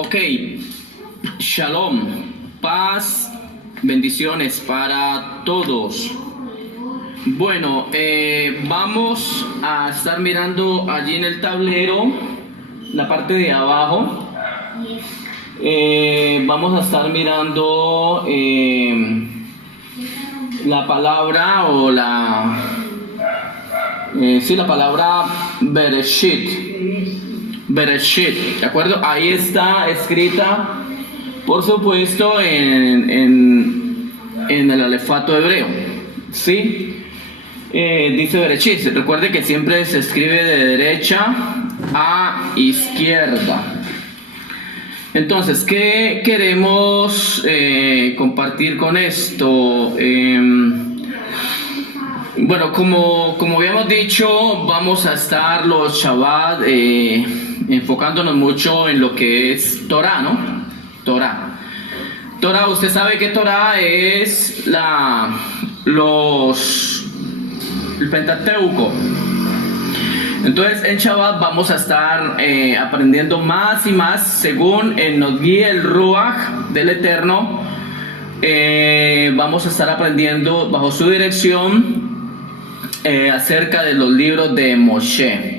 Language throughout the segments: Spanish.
Ok, shalom, paz, bendiciones para todos. Bueno, vamos a estar mirando allí en el tablero, la parte de abajo. Vamos a estar mirando la palabra o la palabra Bereshit, ¿de acuerdo? Ahí está escrita, por supuesto, en el alefato hebreo, ¿sí? Dice Bereshit. Recuerde que siempre se escribe de derecha a izquierda. Entonces, ¿qué queremos compartir con esto? Bueno, como habíamos dicho, vamos a estar los Shabbat enfocándonos mucho en lo que es Torah, ¿no? Torah, usted sabe que Torah es el Pentateuco. Entonces en Shabbat vamos a estar aprendiendo más y más según nos guíe el Ruach del Eterno. Vamos a estar aprendiendo bajo su dirección acerca de los libros de Moshe.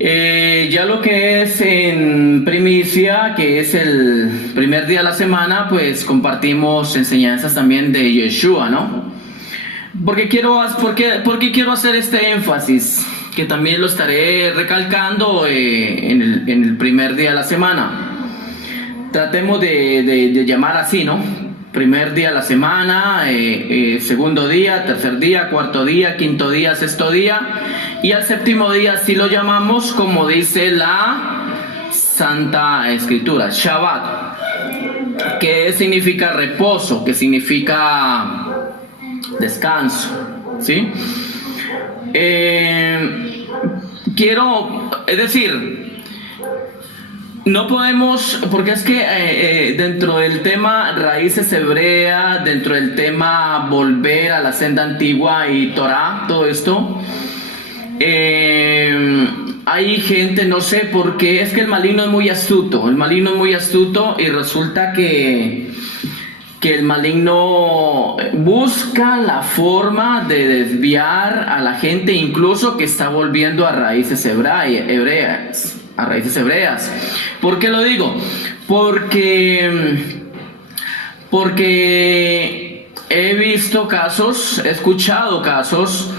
Ya lo que es en primicia, que es el primer día de la semana, pues compartimos enseñanzas también de Yeshua, ¿no? Porque quiero hacer este énfasis, que también lo estaré recalcando en el primer día de la semana. Tratemos de llamar así, ¿no? Primer día de la semana, segundo día, tercer día, cuarto día, quinto día, sexto día, y al séptimo día sí lo llamamos como dice la Santa Escritura, Shabbat, que significa reposo, que significa descanso, ¿sí? No podemos, porque es que dentro del tema raíces hebreas, dentro del tema volver a la senda antigua y Torah, todo esto, hay gente, no sé por qué, es que el maligno es muy astuto, y resulta que el maligno busca la forma de desviar a la gente, incluso que está volviendo a raíces hebreas. ¿Por qué lo digo? Porque he visto casos, he escuchado casos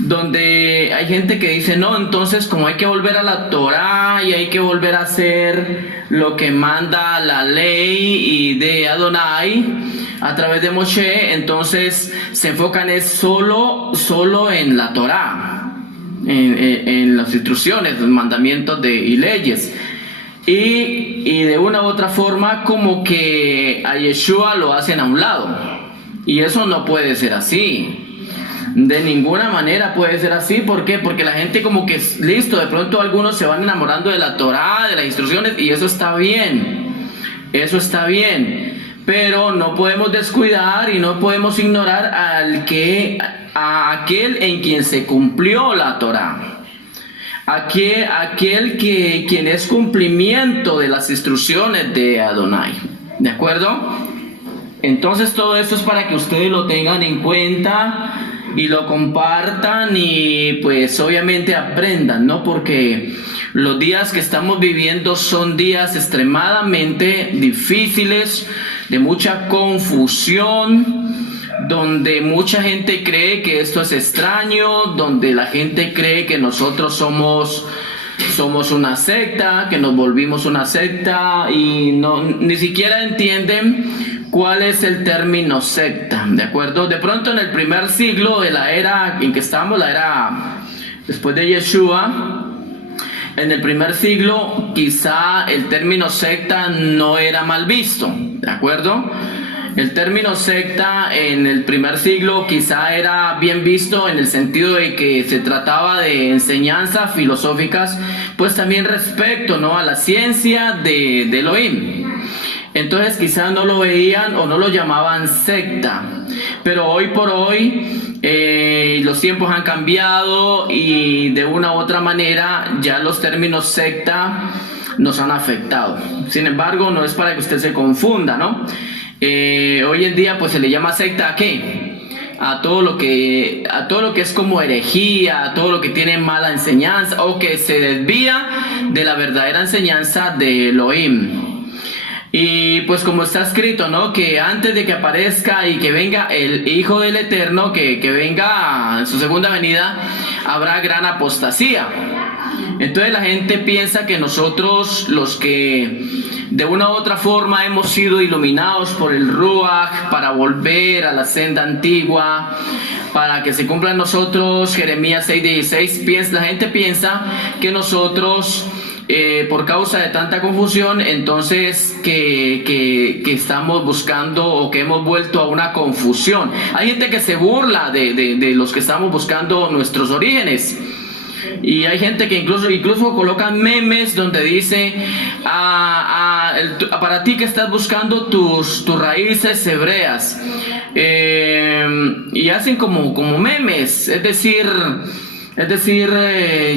donde hay gente que dice, no, entonces como hay que volver a la Torah y hay que volver a hacer lo que manda la ley y de Adonai a través de Moshe, entonces se enfocan solo en la Torah, en las instrucciones, los mandamientos y leyes, y de una u otra forma como que a Yeshua lo hacen a un lado, y eso no puede ser así. De ninguna manera puede ser así. ¿Por qué? Porque la gente como que listo, de pronto algunos se van enamorando de la Torá, de las instrucciones, y eso está bien, pero no podemos descuidar y no podemos ignorar a aquel en quien se cumplió la Torá, quien es cumplimiento de las instrucciones de Adonai, ¿de acuerdo? Entonces todo esto es para que ustedes lo tengan en cuenta y lo compartan y pues obviamente aprendan, ¿no? Porque los días que estamos viviendo son días extremadamente difíciles, de mucha confusión, donde mucha gente cree que esto es extraño, donde la gente cree que nosotros somos una secta, que nos volvimos una secta y ni siquiera entienden cuál es el término secta, ¿de acuerdo? De pronto en el primer siglo de la era en que estamos, la era después de Yeshua, en el primer siglo quizá el término secta no era mal visto, ¿de acuerdo? El término secta en el primer siglo quizá era bien visto en el sentido de que se trataba de enseñanzas filosóficas, pues también respecto, ¿no?, a la ciencia de Elohim. Entonces quizás no lo veían o no lo llamaban secta, pero hoy por hoy los tiempos han cambiado y de una u otra manera ya los términos secta nos han afectado. Sin embargo, no es para que usted se confunda, ¿no? Hoy en día pues se le llama secta ¿a qué? A todo lo que es como herejía, a todo lo que tiene mala enseñanza o que se desvía de la verdadera enseñanza de Elohim. Y pues como está escrito, ¿no? Que antes de que aparezca y que venga el Hijo del Eterno, que venga en su segunda venida, habrá gran apostasía. Entonces la gente piensa que nosotros, los que de una u otra forma hemos sido iluminados por el Ruach para volver a la senda antigua, para que se cumpla en nosotros Jeremías 6:16, la gente piensa que nosotros, por causa de tanta confusión, entonces que estamos buscando o que hemos vuelto a una confusión. Hay gente que se burla de los que estamos buscando nuestros orígenes. Y hay gente que incluso colocan memes donde dice para ti que estás buscando tus raíces hebreas, y hacen como memes, es decir,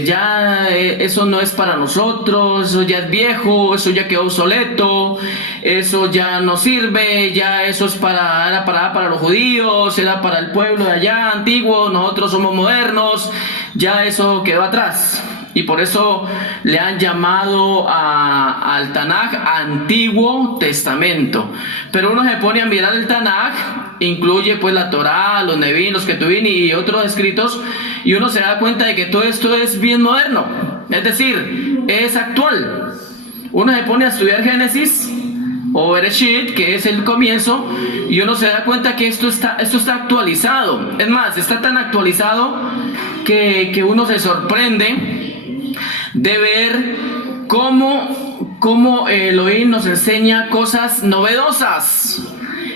ya eso no es para nosotros, eso ya es viejo, eso ya quedó obsoleto, eso ya no sirve, ya eso era para los judíos, era para el pueblo de allá antiguo, nosotros somos modernos, ya eso quedó atrás. Y por eso le han llamado al Tanaj Antiguo Testamento. Pero uno se pone a mirar el Tanaj, incluye pues la Torá, los Nevín, los Ketuvim y otros escritos, y uno se da cuenta de que todo esto es bien moderno, es decir, es actual. Uno se pone a estudiar Génesis o Bereshit, que es el comienzo, y uno se da cuenta que esto está actualizado. Es más, está tan actualizado que uno se sorprende de ver cómo Elohim nos enseña cosas novedosas.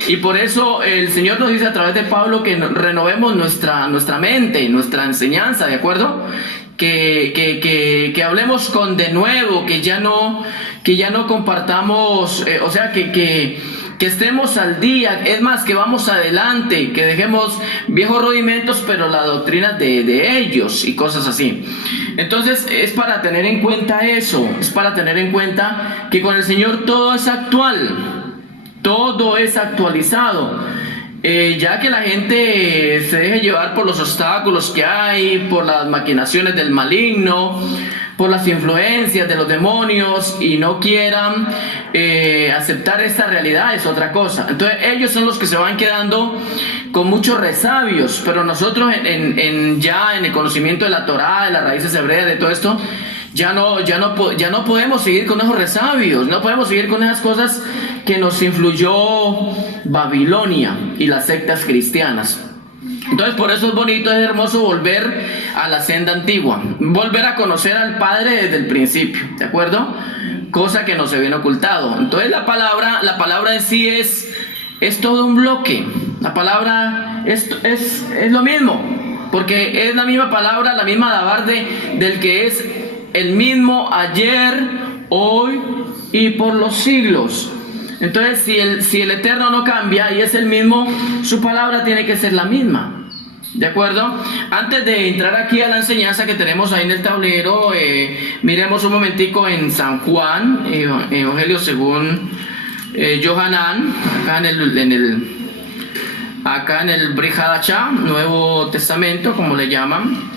Y por eso el Señor nos dice a través de Pablo que renovemos nuestra mente, nuestra enseñanza, ¿de acuerdo? Que hablemos con de nuevo, que ya no compartamos, que estemos al día, es más, que vamos adelante, que dejemos viejos rudimentos, pero la doctrina de ellos y cosas así. Entonces es para tener en cuenta eso, es para tener en cuenta que con el Señor todo es actual, todo es actualizado. Ya que la gente se deje llevar por los obstáculos que hay, por las maquinaciones del maligno, por las influencias de los demonios, y no quieran aceptar esta realidad, es otra cosa. Entonces ellos son los que se van quedando con muchos resabios, pero nosotros ya en el conocimiento de la Torá, de las raíces hebreas, de todo esto, ya no podemos seguir con esos resabios, no podemos seguir con esas cosas que nos influyó Babilonia y las sectas cristianas. Entonces por eso es bonito, es hermoso volver a la senda antigua, volver a conocer al Padre desde el principio, ¿de acuerdo? Cosa que nos se viene ocultado. Entonces la palabra en sí es todo un bloque. La palabra es lo mismo, porque es la misma palabra, la misma dabar del que es el mismo ayer, hoy y por los siglos. Entonces si el Eterno no cambia y es el mismo, su palabra tiene que ser la misma, ¿de acuerdo? Antes de entrar aquí a la enseñanza que tenemos ahí en el tablero, miremos un momentico en San Juan, Evangelio según Yohanan, acá en el Brit Hadashah, Nuevo Testamento, como le llaman.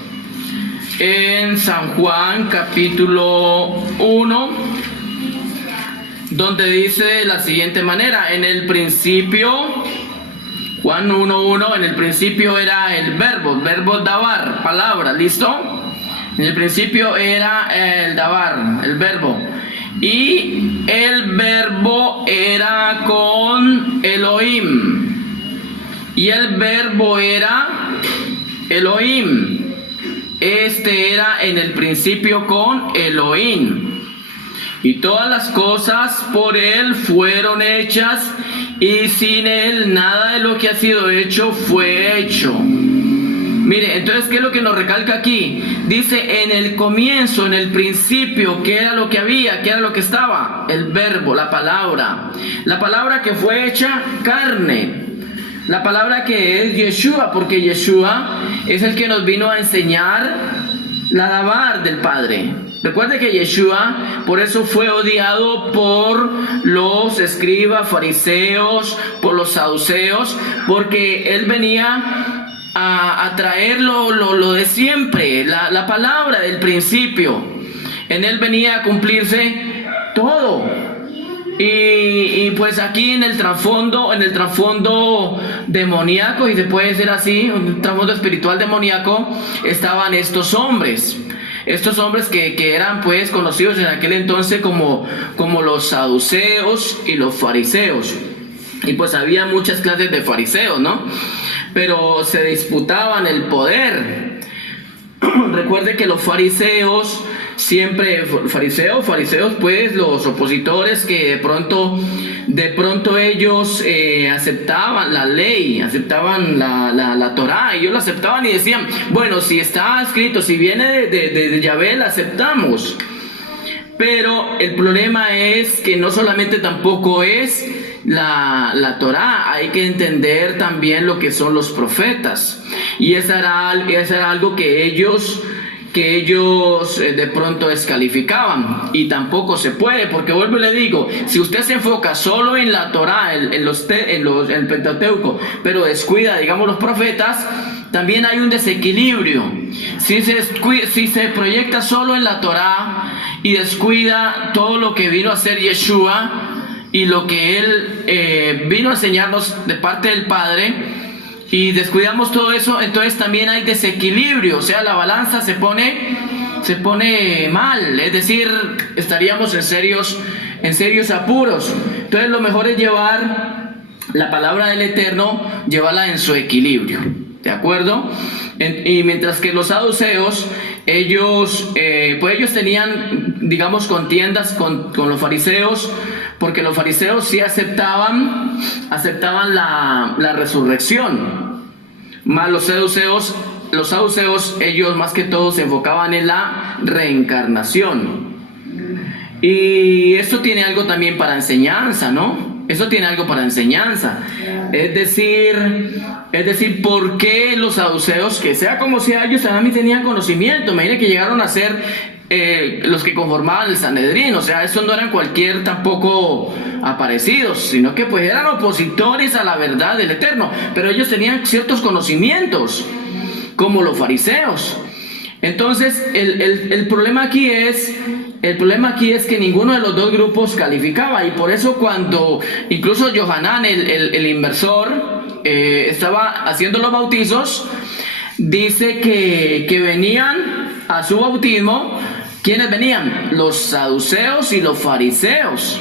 En San Juan capítulo 1, donde dice de la siguiente manera: en el principio, Juan 1:1, en el principio era el verbo dabar, palabra, ¿listo? En el principio era el dabar, el verbo, y el verbo era con Elohim, y el verbo era Elohim. Este era en el principio con Elohim, y todas las cosas por él fueron hechas, y sin él nada de lo que ha sido hecho fue hecho. Mire, entonces, ¿qué es lo que nos recalca aquí? Dice, en el comienzo, en el principio, ¿qué era lo que había? ¿Qué era lo que estaba? El verbo, la palabra que fue hecha carne. La palabra que es Yeshua, porque Yeshua es el que nos vino a enseñar alabar del Padre. Recuerde que Yeshua por eso fue odiado por los escribas, fariseos, por los saduceos, porque él venía a traer lo de siempre, la palabra del principio. En él venía a cumplirse todo. Y pues aquí en el trasfondo demoníaco, y se puede decir así, un trasfondo espiritual demoníaco, estaban estos hombres que eran pues conocidos en aquel entonces como los saduceos y los fariseos. Y pues había muchas clases de fariseos, ¿no? Pero se disputaban el poder. Recuerde que los fariseos fariseos pues los opositores que de pronto ellos aceptaban la ley, aceptaban la Torá, ellos la aceptaban y decían, bueno, si está escrito, si viene de Yahvé, la aceptamos. Pero el problema es que no solamente tampoco es la Torá, hay que entender también lo que son los profetas, y eso era algo que ellos de pronto descalificaban, y tampoco se puede, porque vuelvo y le digo, si usted se enfoca solo en la Torá, en el Pentateuco, pero descuida, digamos, los profetas, también hay un desequilibrio. Si se proyecta solo en la Torá y descuida todo lo que vino a hacer Yeshua y lo que él vino a enseñarnos de parte del Padre, y descuidamos todo eso, entonces también hay desequilibrio, o sea, la balanza se pone mal, es decir, estaríamos en serios apuros. Entonces lo mejor es llevar la palabra del Eterno, llevarla en su equilibrio, ¿de acuerdo? Y mientras que los saduceos, ellos tenían, digamos, contiendas con los fariseos, porque los fariseos sí aceptaban la resurrección, más los saduceos, ellos más que todo se enfocaban en la reencarnación. Y esto tiene algo también para enseñanza, ¿no? Eso tiene algo para enseñanza. Es decir, ¿por qué los saduceos, que sea como sea, ellos también tenían conocimiento? Imagínense que llegaron a ser los que conformaban el Sanedrín, o sea, estos no eran cualquier tampoco aparecidos, sino que pues eran opositores a la verdad del Eterno, pero ellos tenían ciertos conocimientos, como los fariseos. Entonces, el problema aquí es que ninguno de los dos grupos calificaba, y por eso cuando incluso Yohanan, el inversor, estaba haciendo los bautizos, dice que venían a su bautismo. ¿Quiénes venían? Los saduceos y los fariseos.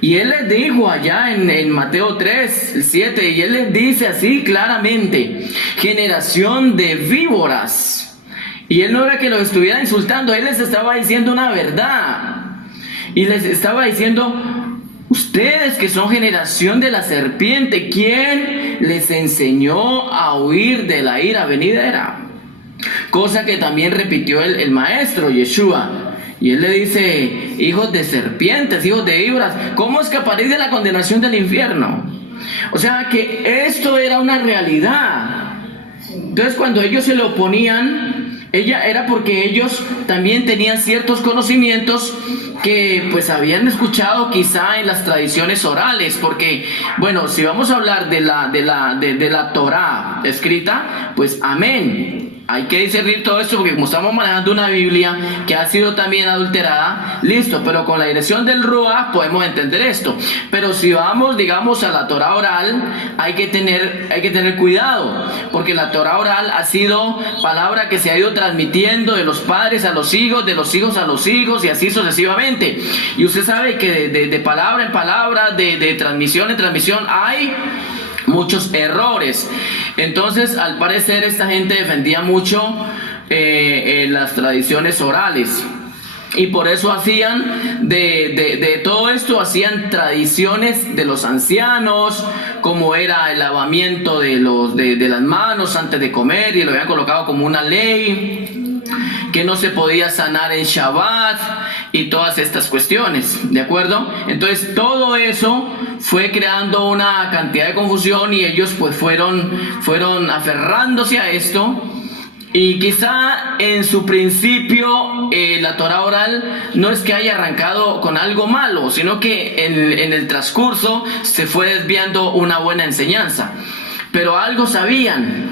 Y él les dijo allá en Mateo 3, 7, y él les dice así claramente: generación de víboras. Y él no era que los estuviera insultando, él les estaba diciendo una verdad. Y les estaba diciendo: ustedes que son generación de la serpiente, ¿quién les enseñó a huir de la ira venidera? Cosa que también repitió el maestro Yeshua. Y él le dice: hijos de serpientes, hijos de víboras, ¿cómo escaparéis de la condenación del infierno? O sea que esto era una realidad. Entonces cuando ellos se le oponían, era porque ellos también tenían ciertos conocimientos que pues habían escuchado quizá en las tradiciones orales, porque bueno, si vamos a hablar de la Torá escrita, pues amén. Hay que discernir todo esto, porque como estamos manejando una Biblia que ha sido también adulterada, listo, pero con la dirección del Ruach podemos entender esto. Pero si vamos, digamos, a la Torah oral, hay que tener cuidado, porque la Torah oral ha sido palabra que se ha ido transmitiendo de los padres a los hijos, de los hijos a los hijos, y así sucesivamente. Y usted sabe que de palabra en palabra, de transmisión en transmisión, hay muchos errores. Entonces, al parecer, esta gente defendía mucho las tradiciones orales, y por eso hacían de todo esto, hacían tradiciones de los ancianos, como era el lavamiento de las manos antes de comer, y lo habían colocado como una ley, que no se podía sanar en Shabbat, y todas estas cuestiones, ¿de acuerdo? Entonces todo eso fue creando una cantidad de confusión, y ellos pues fueron aferrándose a esto, Y quizá en su principio la Torá oral no es que haya arrancado con algo malo, sino que en el transcurso se fue desviando una buena enseñanza. Pero algo sabían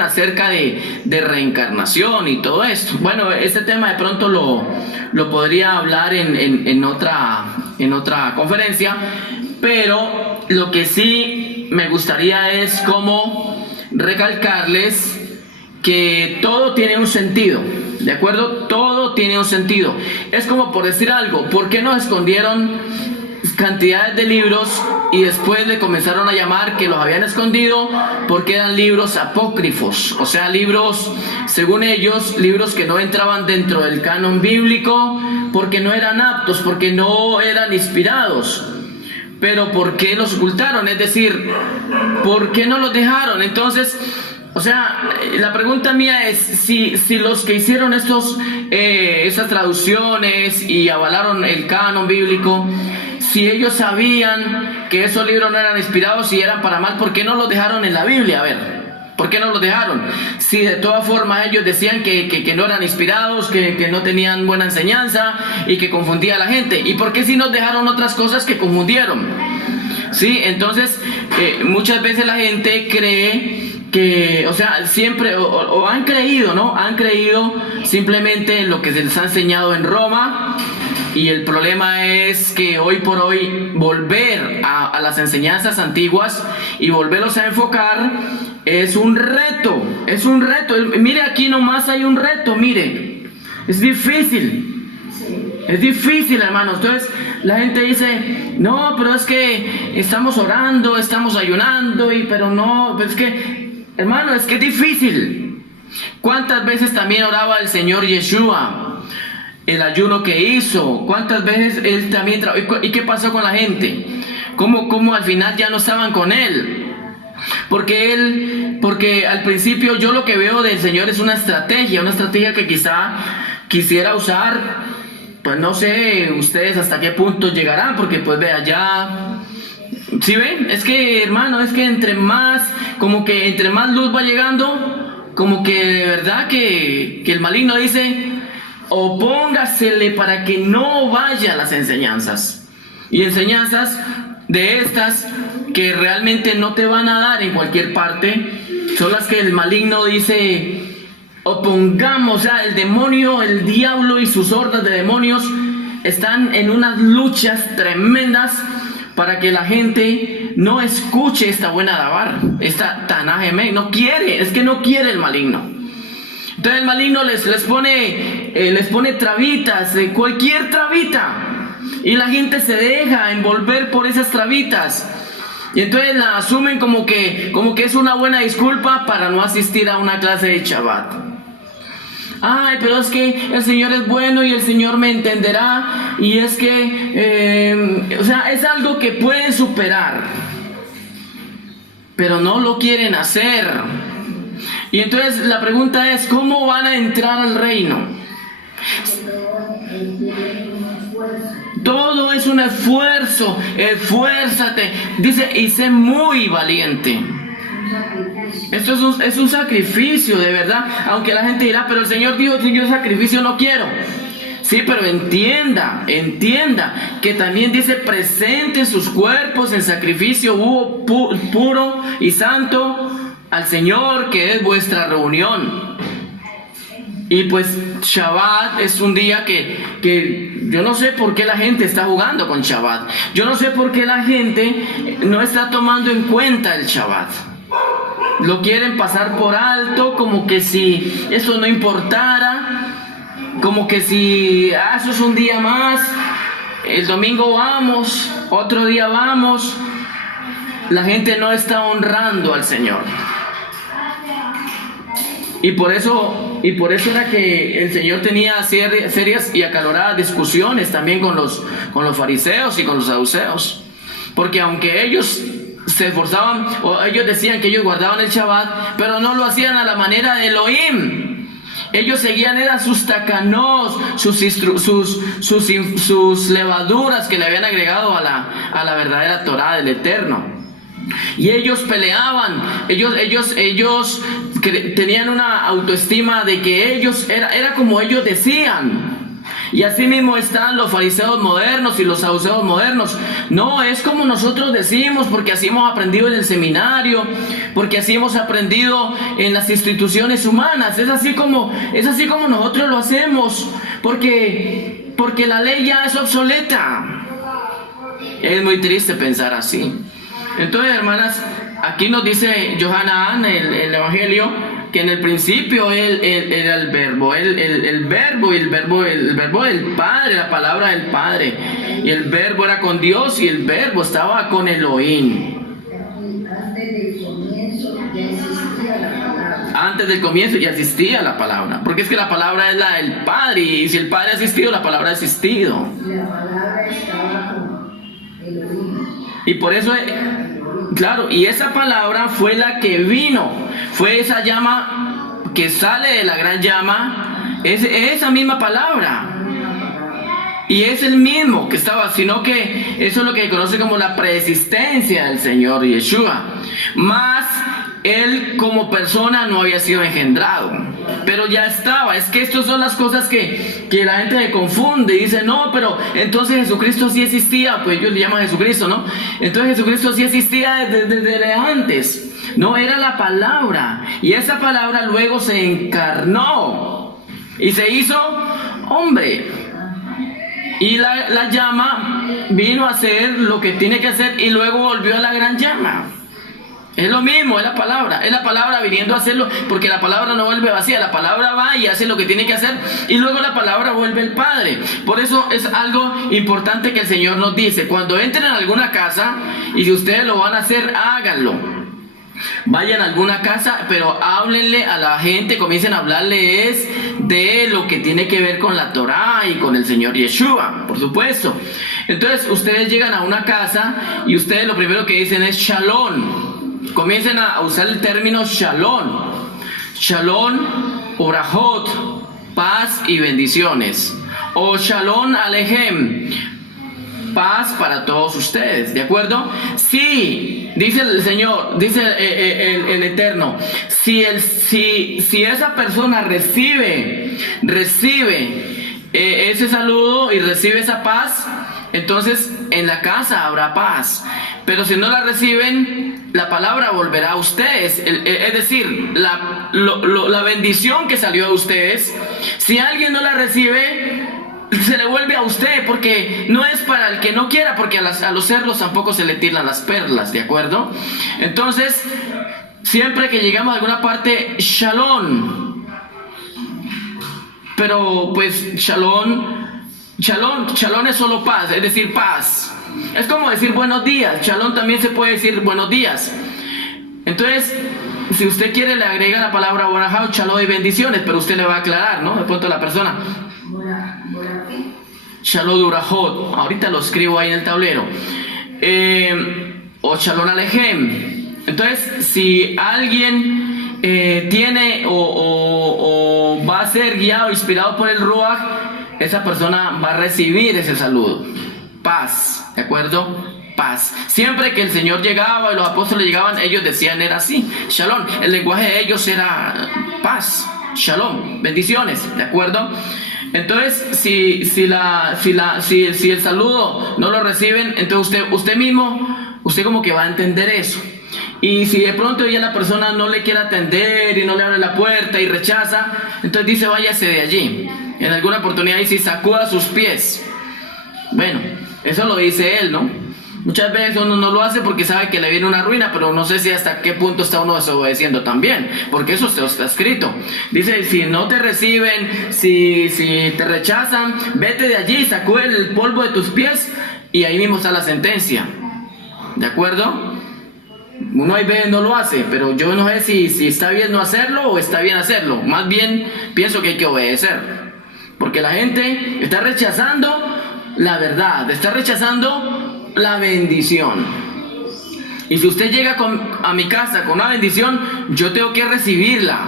acerca de reencarnación y todo esto. Bueno, este tema de pronto lo podría hablar en otra conferencia, pero lo que sí me gustaría es como recalcarles que todo tiene un sentido, ¿de acuerdo? Todo tiene un sentido. Es como por decir algo, ¿por qué nos escondieron cantidades de libros y después le comenzaron a llamar que los habían escondido porque eran libros apócrifos? O sea, libros, según ellos, libros que no entraban dentro del canon bíblico porque no eran aptos, porque no eran inspirados. Pero ¿por qué los ocultaron? Es decir, ¿por qué no los dejaron? Entonces, o sea, la pregunta mía es si los que hicieron esas traducciones y avalaron el canon bíblico, si ellos sabían que esos libros no eran inspirados y eran para mal, ¿por qué no los dejaron en la Biblia? A ver, ¿por qué no los dejaron? Si de todas formas ellos decían que no eran inspirados, que no tenían buena enseñanza y que confundía a la gente. ¿Y por qué si nos dejaron otras cosas que confundieron? Sí, entonces muchas veces la gente cree que, o sea, siempre, o han creído, ¿no? Han creído simplemente lo que se les ha enseñado en Roma, y el problema es que hoy por hoy volver a las enseñanzas antiguas y volverlos a enfocar es un reto, es un reto. Mire, aquí nomás hay un reto, mire, es difícil. Es difícil, hermanos. Entonces la gente dice, no, pero es que estamos orando, estamos ayunando, pero no, pero es que, hermano, es que es difícil. ¿Cuántas veces también oraba el Señor Yeshua? El ayuno que hizo, ¿cuántas veces Él también ¿Y qué pasó con la gente? ¿Cómo al final ya no estaban con Él? Porque al principio yo lo que veo del Señor es una estrategia que quizá quisiera usar. Pues no sé ustedes hasta qué punto llegarán, porque pues vea ya, ¿sí ven? Es que, hermano, es que entre más luz va llegando, como que de verdad que el maligno dice, opóngasele para que no vaya a las enseñanzas. Y enseñanzas de estas que realmente no te van a dar en cualquier parte, son las que el maligno dice, opongamos. O sea, el demonio, el diablo y sus hordas de demonios están en unas luchas tremendas para que la gente no escuche esta buena dabar, esta tanajeme. No quiere, es que no quiere el maligno. Entonces el maligno les pone trabitas, cualquier trabita, y la gente se deja envolver por esas trabitas. Y entonces la asumen como que es una buena disculpa para no asistir a una clase de Shabbat. Ay, pero es que el Señor es bueno y el Señor me entenderá. Y es que, o sea, es algo que pueden superar, pero no lo quieren hacer. Y entonces la pregunta es, ¿cómo van a entrar al reino? Todo es un esfuerzo, esfuérzate. Dice, y sé muy valiente. Esto es un sacrificio, de verdad. Aunque la gente dirá, pero el Señor dijo, yo sacrificio no quiero. Sí, pero entienda que también dice, presenten sus cuerpos en sacrificio puro y santo al Señor, que es vuestra reunión. Y pues Shabbat es un día que yo no sé por qué la gente está jugando con Shabbat. Yo no sé por qué la gente no está tomando en cuenta el Shabbat. Lo quieren pasar por alto, como que si eso no importara, como que si eso es un día más, el domingo vamos, otro día vamos. La gente no está honrando al Señor. Y por eso era que el Señor tenía serias y acaloradas discusiones también con los fariseos y con los saduceos. Porque aunque ellos se esforzaban, o ellos decían que ellos guardaban el Shabbat, pero no lo hacían a la manera de Elohim. Ellos seguían, eran sus tacanos, sus levaduras que le habían agregado a la verdadera Torá del Eterno. Y ellos peleaban, ellos tenían una autoestima de que ellos, era como ellos decían. Y así mismo están los fariseos modernos y los saduceos modernos. No, es como nosotros decimos, porque así hemos aprendido en el seminario, porque así hemos aprendido en las instituciones humanas. Es así como nosotros lo hacemos, porque la ley ya es obsoleta. Es muy triste pensar así. Entonces, hermanas, aquí nos dice Johanán, el Evangelio, que en el principio él era el verbo, el verbo del Padre, la palabra del Padre, y el verbo era con Dios y el verbo estaba con Elohim. Antes del comienzo ya existía la palabra, porque es que la palabra es la del Padre, y si el Padre ha existido, la palabra ha existido. La palabra estaba con Elohim. Y por eso, claro, y esa palabra fue la que vino, fue esa llama que sale de la gran llama, es esa misma palabra. Y es el mismo que estaba, sino que eso es lo que se conoce como la preexistencia del Señor Yeshua. Más él como persona no había sido engendrado, pero ya estaba. Es que estas son las cosas que la gente se confunde y dice, no, pero entonces Jesucristo sí existía. Pues ellos le llaman Jesucristo, ¿no? Entonces Jesucristo sí existía desde antes. No, era la palabra, y esa palabra luego se encarnó y se hizo hombre. Y la llama vino a hacer lo que tiene que hacer y luego volvió a la gran llama. Es lo mismo, es la palabra viniendo a hacerlo, porque la palabra no vuelve vacía, la palabra va y hace lo que tiene que hacer y luego la palabra vuelve al Padre. Por eso es algo importante que el Señor nos dice: cuando entren a alguna casa, y si ustedes lo van a hacer, háganlo. Vayan a alguna casa, pero háblenle a la gente, comiencen a hablarles de lo que tiene que ver con la Torá y con el Señor Yeshua, por supuesto. Entonces ustedes llegan a una casa y ustedes lo primero que dicen es Shalom. Comiencen a usar el término Shalom. Shalom, Orahot, paz y bendiciones. O Shalom Alejem, paz para todos ustedes, ¿de acuerdo? Sí, dice el Señor, dice el Eterno, si esa persona recibe ese saludo y recibe esa paz, entonces en la casa habrá paz. Pero si no la reciben, la palabra volverá a ustedes. Es decir, la bendición que salió de ustedes, si alguien no la recibe, se le vuelve a usted, porque no es para el que no quiera, porque a los cerdos tampoco se le tiran las perlas, ¿de acuerdo? Entonces, siempre que llegamos a alguna parte, Shalom. Pero pues Shalom es solo paz, es decir, paz. Es como decir buenos días. Shalom también se puede decir buenos días. Entonces, si usted quiere, le agrega la palabra Borajao, Shalom y bendiciones, pero usted le va a aclarar, ¿no? De pronto a la persona. Shalom Urahot, ahorita lo escribo ahí en el tablero. O Shalom Alejem. Entonces, si alguien tiene o va a ser guiado, inspirado por el Ruach, esa persona va a recibir ese saludo. Paz, ¿de acuerdo? Paz. Siempre que el Señor llegaba y los apóstoles llegaban, ellos decían era así. Shalom. El lenguaje de ellos era paz. Shalom. Bendiciones, ¿de acuerdo? Entonces, si el saludo no lo reciben, entonces usted mismo, usted como que va a entender eso. Y si de pronto ya la persona no le quiere atender y no le abre la puerta y rechaza, entonces dice váyase de allí. En alguna oportunidad dice sacuda sus pies. Bueno, eso lo dice él, ¿no? Muchas veces uno no lo hace porque sabe que le viene una ruina, pero no sé si hasta qué punto está uno desobedeciendo también, porque eso está escrito. Dice, si no te reciben, si te rechazan, vete de allí, sacude el polvo de tus pies, y ahí mismo está la sentencia. ¿De acuerdo? Uno ahí ve, no lo hace, pero yo no sé si está bien no hacerlo o está bien hacerlo. Más bien pienso que hay que obedecer, porque la gente está rechazando la verdad, está rechazando la bendición. Y si usted llega a mi casa con una bendición, yo tengo que recibirla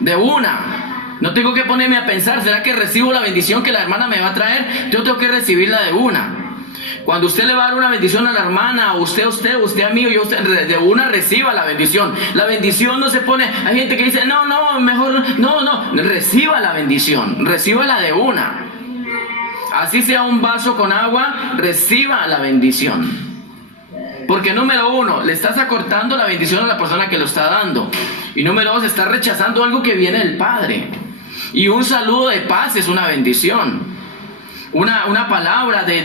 de una. No tengo que ponerme a pensar, ¿será que recibo la bendición que la hermana me va a traer? Yo tengo que recibirla de una. Cuando usted le va a dar una bendición a la hermana, usted amigo, y usted de una reciba la bendición. La bendición no se pone, hay gente que dice, mejor, no, reciba la bendición, recíbala de una. Así sea un vaso con agua, reciba la bendición. Porque número uno, le estás acortando la bendición a la persona que lo está dando. Y número dos, está rechazando algo que viene del Padre. Y un saludo de paz es una bendición. Una palabra de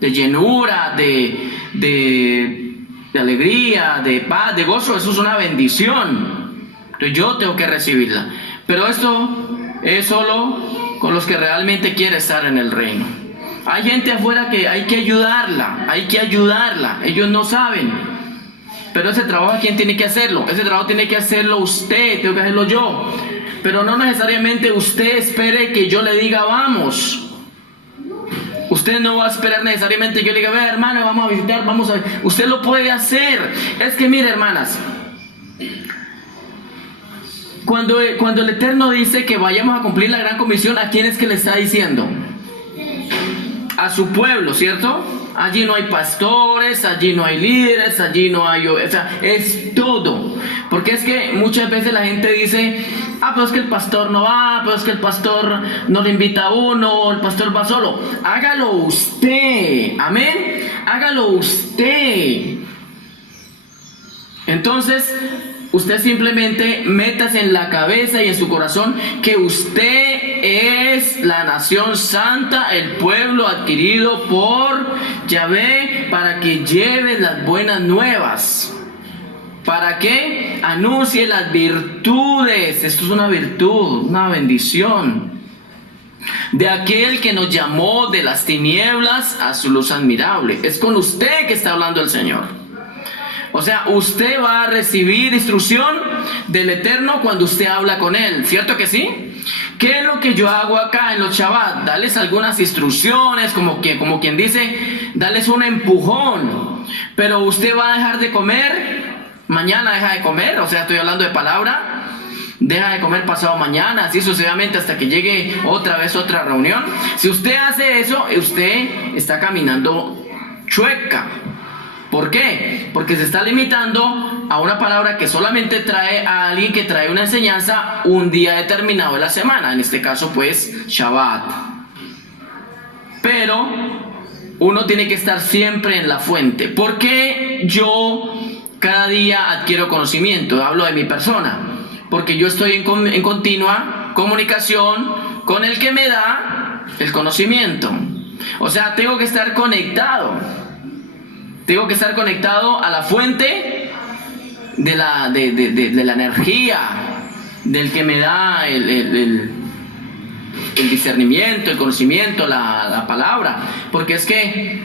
llenura, de alegría, de paz, de gozo, eso es una bendición. Entonces yo tengo que recibirla. Pero esto es solo con los que realmente quieren estar en el reino. Hay gente afuera que hay que ayudarla, ellos no saben. Pero ese trabajo, ¿quién tiene que hacerlo? Ese trabajo tiene que hacerlo usted, tengo que hacerlo yo. Pero no necesariamente usted espere que yo le diga vamos. Usted no va a esperar necesariamente que yo le diga, ve hermano, vamos a visitar, vamos a ver. Usted lo puede hacer. Es que mire, hermanas, cuando el Eterno dice que vayamos a cumplir la gran comisión, ¿a quién es que le está diciendo? A su pueblo, ¿cierto? Allí no hay pastores, allí no hay líderes, allí no hay... O sea, es todo. Porque es que muchas veces la gente dice, pero es que el pastor no va, pero es que el pastor no le invita a uno, el pastor va solo. Hágalo usted, amén. Hágalo usted. Entonces, usted simplemente métase en la cabeza y en su corazón que usted es la nación santa, el pueblo adquirido por Yahvé para que lleve las buenas nuevas, para que anuncie las virtudes. Esto es una virtud, una bendición de aquel que nos llamó de las tinieblas a su luz admirable. Es con usted que está hablando el Señor. O sea, usted va a recibir instrucción del Eterno cuando usted habla con Él, ¿cierto que sí? ¿Qué es lo que yo hago acá en los Shabbat? Darles algunas instrucciones, como quien dice, darles un empujón. Pero usted va a dejar de comer, mañana deja de comer, o sea, estoy hablando de palabra, deja de comer pasado mañana, así sucesivamente hasta que llegue otra vez otra reunión. Si usted hace eso, usted está caminando chueca. ¿Por qué? Porque se está limitando a una palabra que solamente trae a alguien que trae una enseñanza un día determinado de la semana, en este caso pues Shabbat. Pero uno tiene que estar siempre en la fuente. ¿Por qué yo cada día adquiero conocimiento? Hablo de mi persona. Porque yo estoy en continua comunicación con el que me da el conocimiento. O sea, tengo que estar conectado. Tengo que estar conectado a la fuente de la energía, del que me da el discernimiento, el conocimiento, la palabra. Porque es que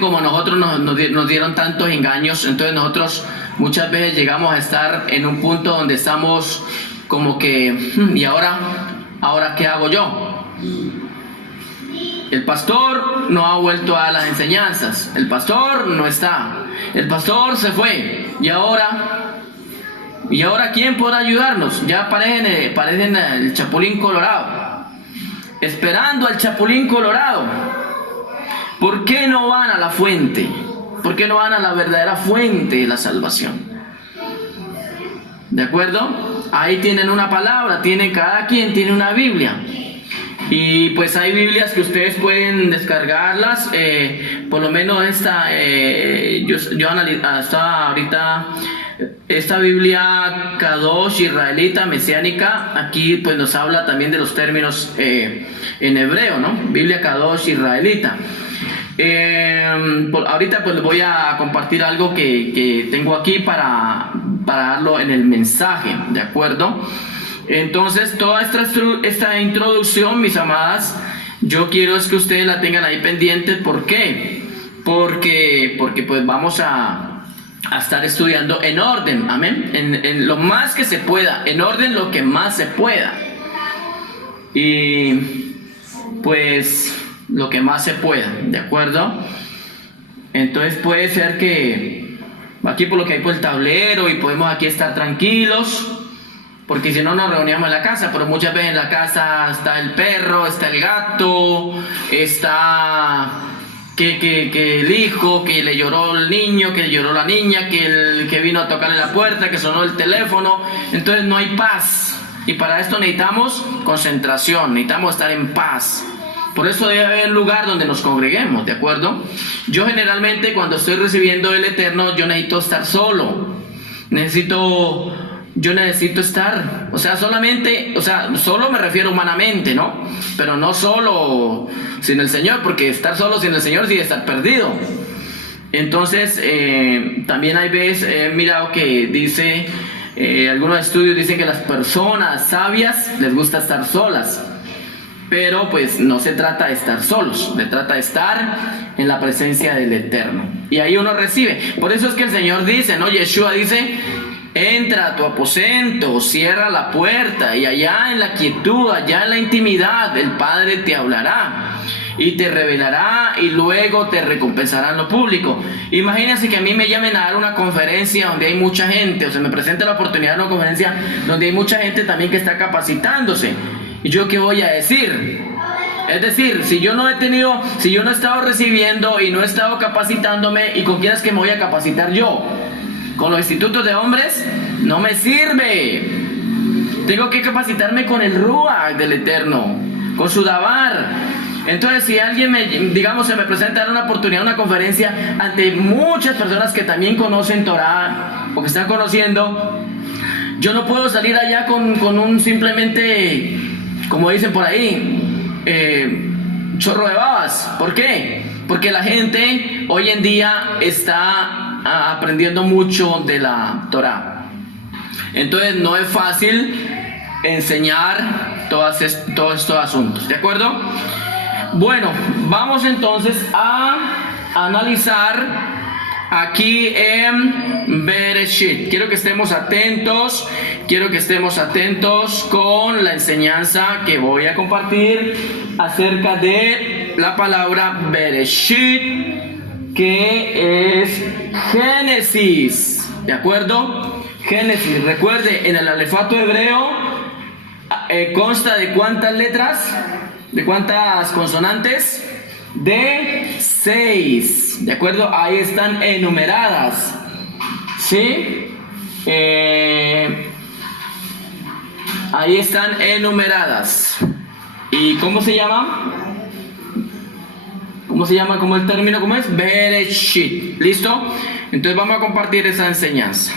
como a nosotros nos dieron tantos engaños, entonces nosotros muchas veces llegamos a estar en un punto donde estamos como que, ¿y ahora qué hago yo? El pastor no ha vuelto a las enseñanzas. El pastor no está. El pastor se fue. ¿Y ahora quién podrá ayudarnos? Ya parecen el Chapulín Colorado. Esperando al Chapulín Colorado. ¿Por qué no van a la fuente? ¿Por qué no van a la verdadera fuente de la salvación? ¿De acuerdo? Ahí tienen una palabra. Cada quien tiene una Biblia. Y pues hay Biblias que ustedes pueden descargarlas, por lo menos yo estaba ahorita, esta Biblia Kadosh israelita, mesiánica, aquí pues nos habla también de los términos en hebreo, ¿no? Biblia Kadosh israelita. Ahorita pues les voy a compartir algo que tengo aquí para darlo en el mensaje, ¿de acuerdo? Entonces, toda esta introducción, mis amadas, yo quiero es que ustedes la tengan ahí pendiente. ¿Por qué? Porque pues vamos a estar estudiando en orden, amén, en lo más que se pueda, en orden lo que más se pueda. Y pues lo que más se pueda, ¿de acuerdo? Entonces puede ser que aquí por lo que hay por el tablero y podemos aquí estar tranquilos. porque si no nos reuníamos en la casa, pero muchas veces en la casa está el perro, está el gato, está que el hijo, que le lloró el niño, que le lloró la niña, que vino a tocarle la puerta, que sonó el teléfono. Entonces no hay paz. Y para esto necesitamos concentración, necesitamos estar en paz. Por eso debe haber un lugar donde nos congreguemos, ¿de acuerdo? Yo generalmente cuando estoy recibiendo el Eterno, yo necesito estar solo. Yo necesito estar, solo me refiero humanamente, ¿no? Pero no solo sin el Señor, porque estar solo sin el Señor sí es estar perdido. Entonces, también hay veces, he mirado que dice, algunos estudios dicen que las personas sabias les gusta estar solas. Pero pues no se trata de estar solos, se trata de estar en la presencia del Eterno. Y ahí uno recibe. Por eso es que el Señor dice, ¿no? Yeshua dice, entra a tu aposento, cierra la puerta y allá en la quietud, allá en la intimidad, el Padre te hablará y te revelará y luego te recompensará en lo público. Imagínense que a mí me llamen a dar una conferencia donde hay mucha gente, o se me presenta la oportunidad de una conferencia donde hay mucha gente también que está capacitándose. ¿Y yo qué voy a decir? Es decir, si yo no he estado recibiendo y no he estado capacitándome, ¿y con quién es que me voy a capacitar yo? ¿Con los institutos de hombres? No me sirve. Tengo que capacitarme con el Ruach del Eterno, con su Dabar. Entonces, si alguien se me presenta a dar una oportunidad, una conferencia ante muchas personas que también conocen Torah o que están conociendo, yo no puedo salir allá con un simplemente, como dicen por ahí, chorro de babas. ¿Por qué? Porque la gente hoy en día está aprendiendo mucho de la Torah. Entonces no es fácil enseñar todos estos asuntos, ¿de acuerdo? Bueno, vamos entonces a analizar aquí en Bereshit. Quiero que estemos atentos con la enseñanza que voy a compartir acerca de la palabra Bereshit, que es Génesis, ¿de acuerdo? Génesis, recuerde, en el alefato hebreo consta de ¿cuántas letras? ¿De cuántas consonantes? De 6, ¿de acuerdo? Ahí están enumeradas, ¿sí? Ahí están enumeradas. ¿Y cómo se llama? ¿Cómo se llama? ¿Cómo el término? ¿Cómo es? Bereshit. ¿Listo? Entonces vamos a compartir esa enseñanza.